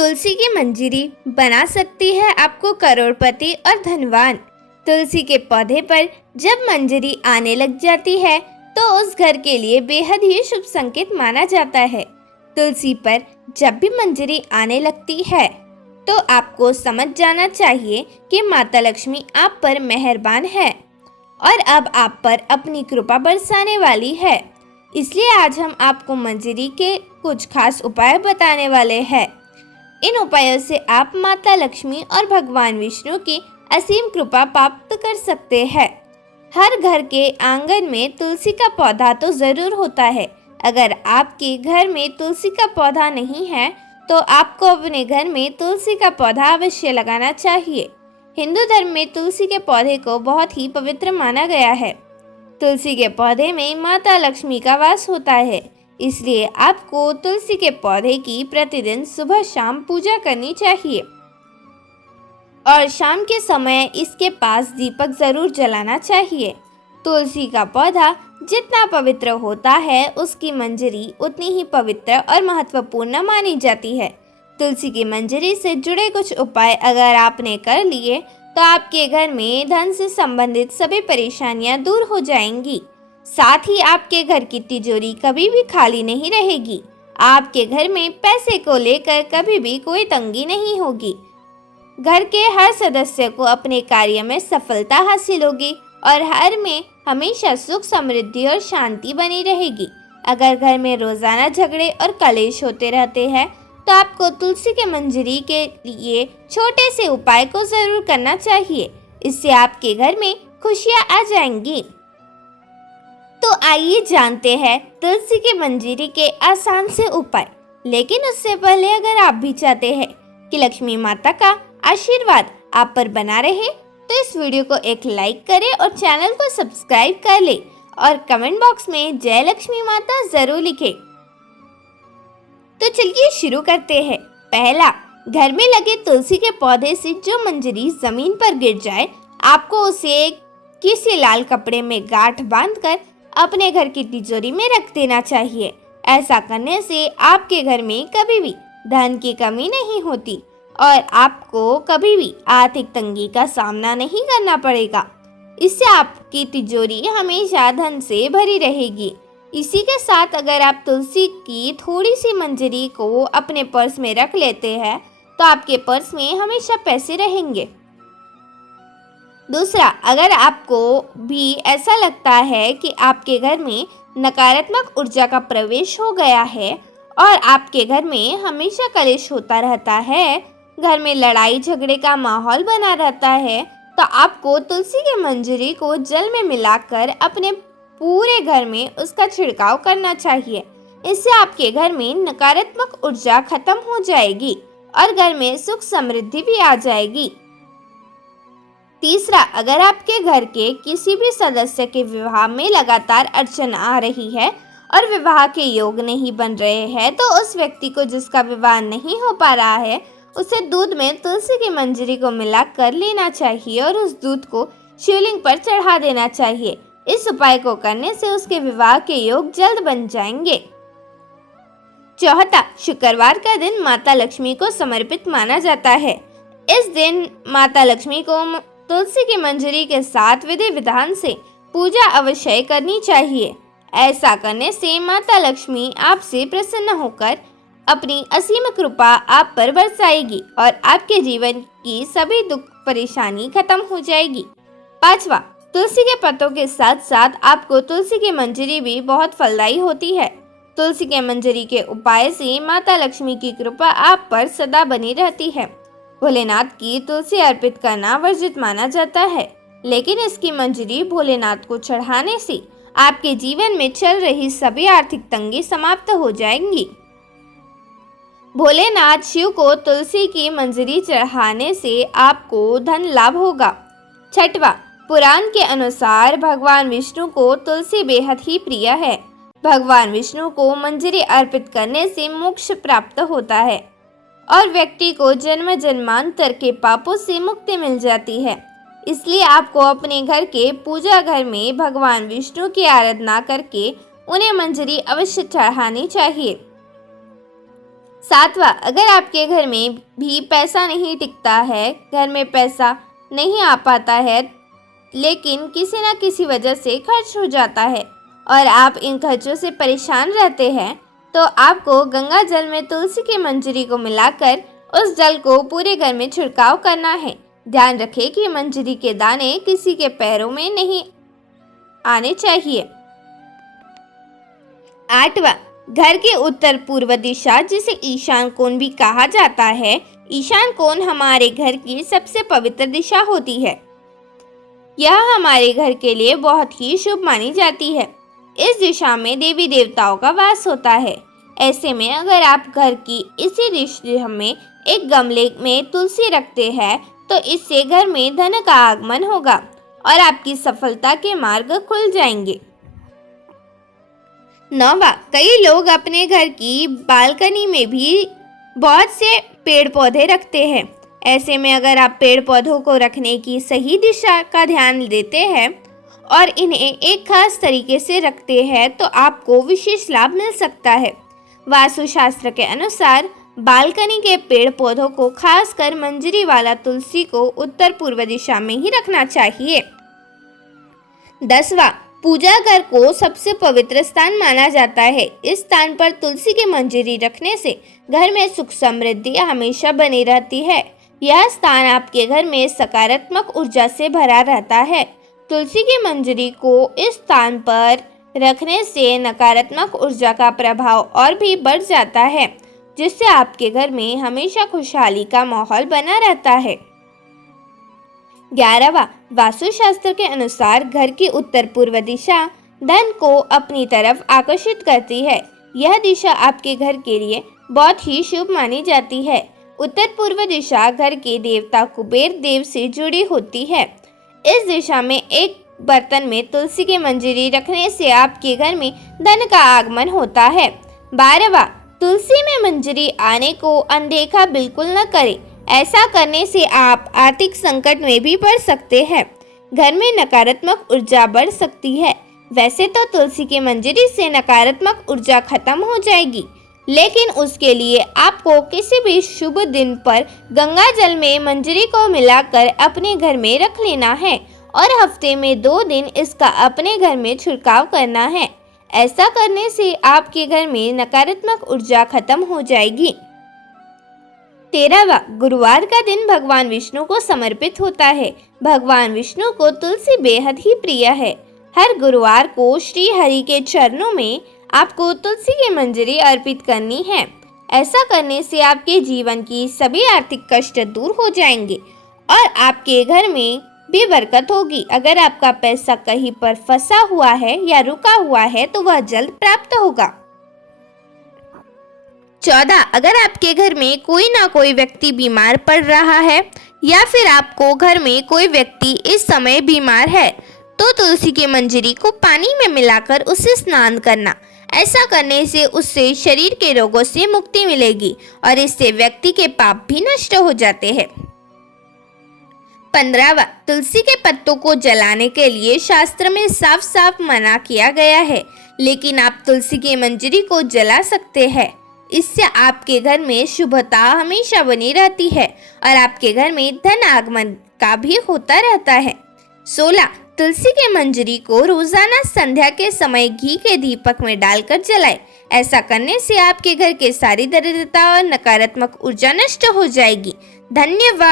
तुलसी की मंजरी बना सकती है आपको करोड़पति और धनवान। तुलसी के पौधे पर जब मंजरी आने लग जाती है तो उस घर के लिए बेहद ही शुभ संकेत माना जाता है। तुलसी पर जब भी मंजरी आने लगती है तो आपको समझ जाना चाहिए कि माता लक्ष्मी आप पर मेहरबान है और अब आप पर अपनी कृपा बरसाने वाली है। इसलिए आज हम आपको मंजरी के कुछ खास उपाय बताने वाले हैं। इन उपायों से आप माता लक्ष्मी और भगवान विष्णु की असीम कृपा प्राप्त कर सकते हैं। हर घर के आंगन में तुलसी का पौधा तो जरूर होता है। अगर आपके घर में तुलसी का पौधा नहीं है तो आपको अपने घर में तुलसी का पौधा अवश्य लगाना चाहिए। हिंदू धर्म में तुलसी के पौधे को बहुत ही पवित्र माना गया है। तुलसी के पौधे में माता लक्ष्मी का वास होता है, इसलिए आपको तुलसी के पौधे की प्रतिदिन सुबह शाम पूजा करनी चाहिए और शाम के समय इसके पास दीपक जरूर जलाना चाहिए। तुलसी का पौधा जितना पवित्र होता है उसकी मंजरी उतनी ही पवित्र और महत्वपूर्ण मानी जाती है। तुलसी की मंजरी से जुड़े कुछ उपाय अगर आपने कर लिए तो आपके घर में धन से संबंधित सभी परेशानियां दूर हो जाएंगी। साथ ही आपके घर की तिजोरी कभी भी खाली नहीं रहेगी। आपके घर में पैसे को लेकर कभी भी कोई तंगी नहीं होगी। घर के हर सदस्य को अपने कार्य में सफलता हासिल होगी और हर में हमेशा सुख समृद्धि और शांति बनी रहेगी। अगर घर में रोजाना झगड़े और कलेश होते रहते हैं तो आपको तुलसी के मंजरी के लिए छोटे से उपाय को जरूर करना चाहिए। इससे आपके घर में खुशियां आ जाएंगी। तो आइए जानते हैं तुलसी की मंजरी के आसान से उपाय। लेकिन उससे पहले अगर आप भी चाहते हैं कि लक्ष्मी माता का आशीर्वाद आप पर बना रहे तो इस वीडियो को एक लाइक करें और चैनल को सब्सक्राइब कर ले और कमेंट बॉक्स में जय लक्ष्मी माता जरूर लिखें। तो चलिए शुरू करते हैं। पहला, घर में लगे तुलसी के पौधे से जो मंजरी जमीन पर गिर जाए आपको उसे किसी लाल कपड़े में गांठ बांधकर अपने घर की तिजोरी में रख देना चाहिए। ऐसा करने से आपके घर में कभी भी धन की कमी नहीं होती और आपको कभी भी आर्थिक तंगी का सामना नहीं करना पड़ेगा। इससे आपकी तिजोरी हमेशा धन से भरी रहेगी। इसी के साथ अगर आप तुलसी की थोड़ी सी मंजरी को अपने पर्स में रख लेते हैं तो आपके पर्स में हमेशा पैसे रहेंगे। दूसरा, अगर आपको भी ऐसा लगता है कि आपके घर में नकारात्मक ऊर्जा का प्रवेश हो गया है और आपके घर में हमेशा कलेश होता रहता है, घर में लड़ाई झगड़े का माहौल बना रहता है, तो आपको तुलसी की मंजरी को जल में मिलाकर अपने पूरे घर में उसका छिड़काव करना चाहिए। इससे आपके घर में नकारात्मक ऊर्जा खत्म हो जाएगी और घर में सुख समृद्धि भी आ जाएगी। तीसरा, अगर आपके घर के किसी भी सदस्य के विवाह में लगातार अड़चन आ रही है और विवाह के योग नहीं बन रहे हैं तो उस व्यक्ति को जिसका विवाह नहीं हो पा रहा है उसे दूध में तुलसी की मंजरी को मिला कर लेना चाहिए और उस दूध को शिवलिंग पर चढ़ा देना चाहिए। इस उपाय को करने से उसके विवाह के योग जल्द बन जाएंगे। चौथा, शुक्रवार का दिन माता लक्ष्मी को समर्पित माना जाता है। इस दिन माता लक्ष्मी को तुलसी की मंजरी के साथ विधि विधान से पूजा अवश्य करनी चाहिए। ऐसा करने से माता लक्ष्मी आपसे प्रसन्न होकर अपनी असीम कृपा आप पर बरसाएगी और आपके जीवन की सभी दुख परेशानी खत्म हो जाएगी। पांचवा, तुलसी के पत्तों के साथ साथ आपको तुलसी की मंजरी भी बहुत फलदायी होती है। तुलसी के मंजरी के उपाय से माता लक्ष्मी की कृपा आप पर सदा बनी रहती है। भोलेनाथ की तुलसी अर्पित करना वर्जित माना जाता है, लेकिन इसकी मंजरी भोलेनाथ को चढ़ाने से आपके जीवन में चल रही सभी आर्थिक तंगी समाप्त हो जाएंगी। भोलेनाथ शिव को तुलसी की मंजरी चढ़ाने से आपको धन लाभ होगा। छठवां, पुराण के अनुसार भगवान विष्णु को तुलसी बेहद ही प्रिय है। भगवान विष्णु को मंजरी अर्पित करने से मोक्ष प्राप्त होता है और व्यक्ति को जन्म जन्मांतर के पापों से मुक्ति मिल जाती है। इसलिए आपको अपने घर के पूजा घर में भगवान विष्णु की आराधना करके उन्हें मंजरी अवश्य चढ़ानी चाहिए। सातवां, अगर आपके घर में भी पैसा नहीं टिकता है, घर में पैसा नहीं आ पाता है, लेकिन किसी न किसी वजह से खर्च हो जाता है और आप इन खर्चों से परेशान रहते हैं, तो आपको गंगा जल में तुलसी की मंजरी को मिलाकर उस जल को पूरे घर में छिड़काव करना है। ध्यान रखें कि मंजरी के दाने किसी के पैरों में नहीं आने चाहिए। आठवां, घर के उत्तर पूर्व दिशा, जिसे ईशान कोण भी कहा जाता है, ईशान कोण हमारे घर की सबसे पवित्र दिशा होती है। यह हमारे घर के लिए बहुत ही शुभ मानी जाती है। इस दिशा में देवी देवताओं का वास होता है। ऐसे में अगर आप घर की इसी दिशा में एक गमले में तुलसी रखते हैं, तो इससे घर में धन का आगमन होगा और आपकी सफलता के मार्ग खुल जाएंगे। नौवां, कई लोग अपने घर की बालकनी में भी बहुत से पेड़ पौधे रखते हैं। ऐसे में अगर आप पेड़ पौधों को रखने की सही दिशा का ध्यान देते हैं और इन्हें एक खास तरीके से रखते हैं, तो आपको विशेष लाभ मिल सकता है। वास्तुशास्त्र के अनुसार बालकनी के पेड़ पौधों को, खासकर मंजरी वाला तुलसी को, उत्तर पूर्व दिशा में ही रखना चाहिए। 10वां, पूजा घर को सबसे पवित्र स्थान माना जाता है। इस स्थान पर तुलसी की मंजरी रखने से घर में सुख समृद्धि हमेशा बनी रहती है। यह स्थान आपके घर में सकारात्मक ऊर्जा से भरा रहता है। तुलसी की मंजरी को इस स्थान पर रखने से नकारात्मक ऊर्जा का प्रभाव और भी बढ़ जाता है, जिससे आपके घर में हमेशा खुशहाली का माहौल बना रहता है। 11वां, वास्तुशास्त्र के अनुसार घर की उत्तर पूर्व दिशा धन को अपनी तरफ आकर्षित करती है। यह दिशा आपके घर के लिए बहुत ही शुभ मानी जाती है। उत्तर पूर्व दिशा घर के देवता कुबेर देव से जुड़ी होती है। इस दिशा में एक बर्तन में तुलसी की मंजरी रखने से आपके घर में धन का आगमन होता है। 12वां, तुलसी में मंजरी आने को अनदेखा बिल्कुल न करें। ऐसा करने से आप आर्थिक संकट में भी पड़ सकते हैं। घर में नकारात्मक ऊर्जा बढ़ सकती है। वैसे तो तुलसी की मंजरी से नकारात्मक ऊर्जा खत्म हो जाएगी, लेकिन उसके लिए आपको किसी भी शुभ दिन पर गंगा जल में मंजरी को मिलाकर अपने घर में रख लेना है और हफ्ते में 2 दिन इसका अपने घर में छिड़काव करना है। ऐसा करने से आपके घर में नकारात्मक ऊर्जा खत्म हो जाएगी। 13वां, गुरुवार का दिन भगवान विष्णु को समर्पित होता है। भगवान विष्णु को तुलसी बेहद ही प्रिय है। हर गुरुवार को श्री हरि के चरणों में आपको तुलसी की मंजरी अर्पित करनी है। ऐसा करने से आपके जीवन की सभी आर्थिक कष्ट दूर हो जाएंगे और आपके घर में भी बरकत होगी। अगर आपका पैसा कहीं पर फंसा हुआ है या रुका हुआ है, तो वह जल्द प्राप्त होगा। 14, अगर आपके घर में कोई ना कोई व्यक्ति बीमार पड़ रहा है या फिर आपको घर में कोई व्यक्ति इस समय बीमार है, तो तुलसी की मंजरी को पानी में मिलाकर उसे स्नान करना। ऐसा करने से उससे शरीर के रोगों से मुक्ति मिलेगी और इससे व्यक्ति के पाप भी नष्ट हो जाते हैं। 15वां, तुलसी के पत्तों को जलाने के लिए शास्त्र में साफ साफ मना किया गया है, लेकिन आप तुलसी की मंजरी को जला सकते हैं। इससे आपके घर में शुभता हमेशा बनी रहती है और आपके घर में धन आगमन का भी होता रहता है। 16, तुलसी के मंजरी को रोजाना संध्या के समय घी के दीपक में डालकर जलाएं। ऐसा करने से आपके घर के सारी दरिद्रता और नकारात्मक ऊर्जा नष्ट हो जाएगी। धन्यवाद।